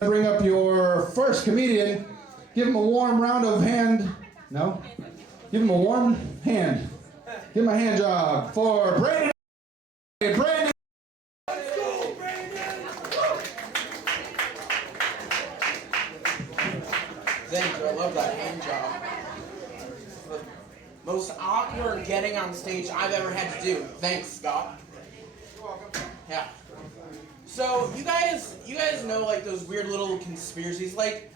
Bring up your first comedian. Give him a warm round of hand. No? Give him a warm hand. Give him a hand job for Brandon. Brandon. Let's go, Brandon! Thank you. I love that hand job. The most awkward getting on stage I've ever had to do. Thanks, Scott. You're welcome. Yeah. So you guys know like those weird little conspiracies, like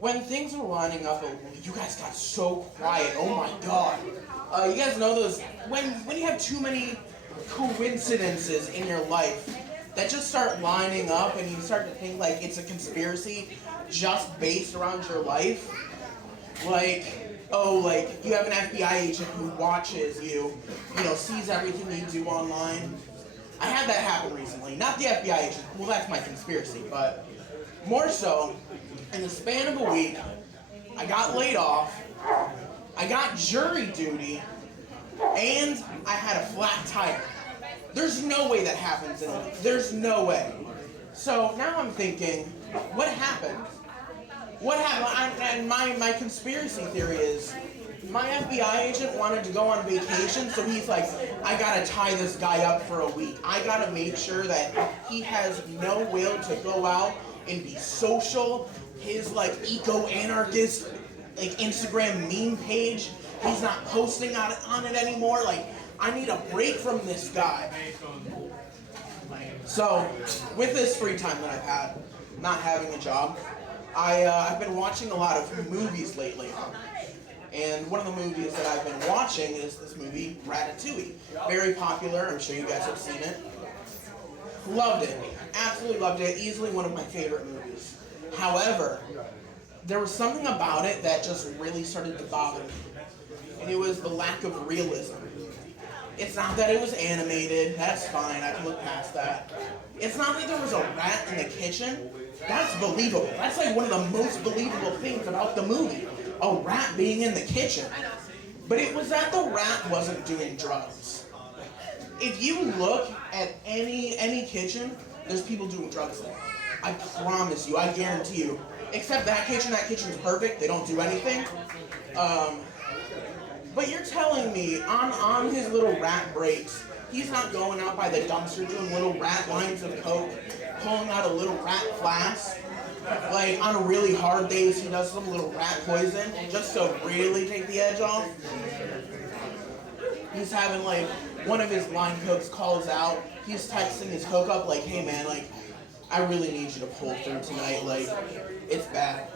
when things were lining up. You guys got so quiet. Oh my god. You guys know those when you have too many coincidences in your life that just start lining up, and you start to think like it's a conspiracy just based around your life. Like, oh, like you have an FBI agent who watches you, sees everything you do online. I had that happen recently. Not the FBI agent. Well, that's my conspiracy, but more so, in the span of a week, I got laid off, I got jury duty, and I had a flat tire. There's no way that happens in a week. There's no way. So now I'm thinking, what happened? What happened? And my conspiracy theory is, my FBI agent wanted to go on vacation, so he's like, I gotta tie this guy up for a week. I gotta make sure that he has no will to go out and be social. His like eco-anarchist like Instagram meme page, he's not posting on it anymore. Like, I need a break from this guy. So, with this free time that I've had, not having a job, I've been watching a lot of movies lately. And one of the movies that I've been watching is this movie, Ratatouille. Very popular, I'm sure you guys have seen it. Loved it. Absolutely loved it. Easily one of my favorite movies. However, there was something about it that just really started to bother me. And it was the lack of realism. It's not that it was animated, that's fine, I can look past that. It's not that there was a rat in the kitchen, that's believable. That's like one of the most believable things about the movie. A rat being in the kitchen. But it was that the rat wasn't doing drugs. If you look at any kitchen, there's people doing drugs there. I promise you, I guarantee you. Except that kitchen's perfect, they don't do anything. But you're telling me, on his little rat breaks, he's not going out by the dumpster doing little rat lines of coke, pulling out a little rat flask. Like, on really hard days, he does some little rat poison, just to really take the edge off. He's having, like, one of his line cooks calls out, he's texting his hookup, like, hey man, like, I really need you to pull through tonight, like, it's bad.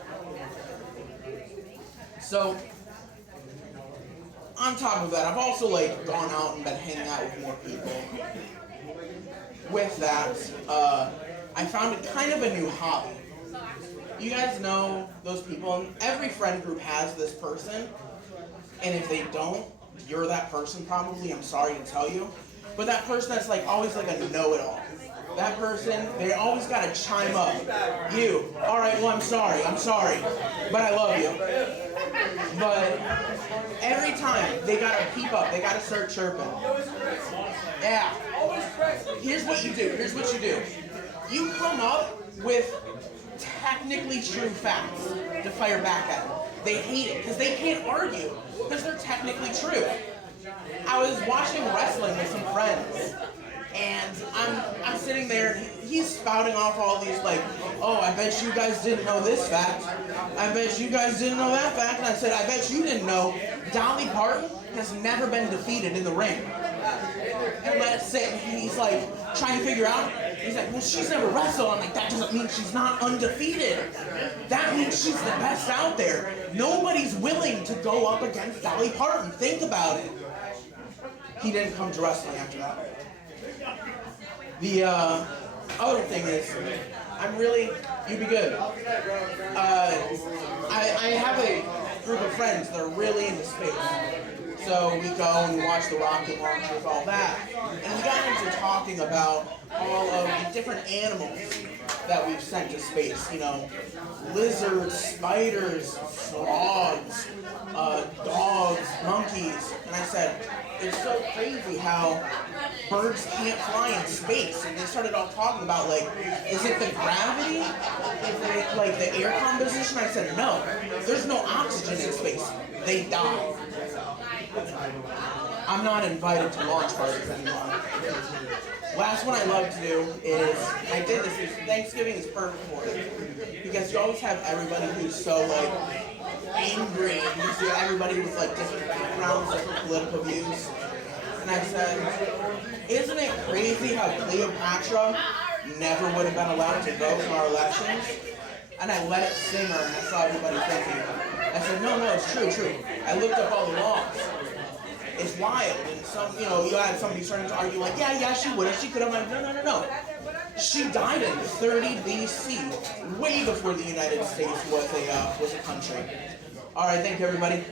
So, on top of that, I've also, like, gone out and been hanging out with more people. With that, I found it kind of a new hobby. You guys know those people, and every friend group has this person, and if they don't, you're that person probably, I'm sorry to tell you, but that person that's like always like a know-it-all. That person, they always gotta chime up. You, alright, well I'm sorry, but I love you. But every time, they gotta keep up, they gotta start chirping. Yeah. Here's what you do. You come up with technically true facts to fire back at them. They hate it because they can't argue because they're technically true. I was watching wrestling with some friends, and I'm sitting there. He's spouting off all these like, oh, I bet you guys didn't know this fact. I bet you guys didn't know that fact. And I said, I bet you didn't know Dolly Parton has never been defeated in the ring. And let it sit. And he's like trying to figure out. He's like, well, she's never wrestled. I'm like, that doesn't mean she's not undefeated. That means she's the best out there. Nobody's willing to go up against Dolly Parton. Think about it. He didn't come to wrestling after that. The other thing is, you'd be good. I have a group of friends that are really into space. So we go and we watch the rocket launchers, all that. And we got into talking about all of the different animals that we've sent to space. Lizards, spiders, frogs, dogs, monkeys. And I said, it's so crazy how birds can't fly in space, and they started all talking about, like, is it the gravity? Is it, like, the air composition? I said, no, there's no oxygen in space. They die. I'm not invited to launch parties anymore. Last one I love to do is, I did this, Thanksgiving is perfect for it. Because you always have everybody who's so, like, angry, and you see everybody with, like, different backgrounds, different political views. And I said, isn't it crazy how Cleopatra never would have been allowed to vote in our elections? And I let it simmer, and I saw everybody thinking. I said, no, it's true. I looked up all the laws. It's wild, and you had somebody starting to argue like, yeah, she would have, she could have. I'm like, no. She died in 30 BC, way before the United States was a country. All right, thank you, everybody.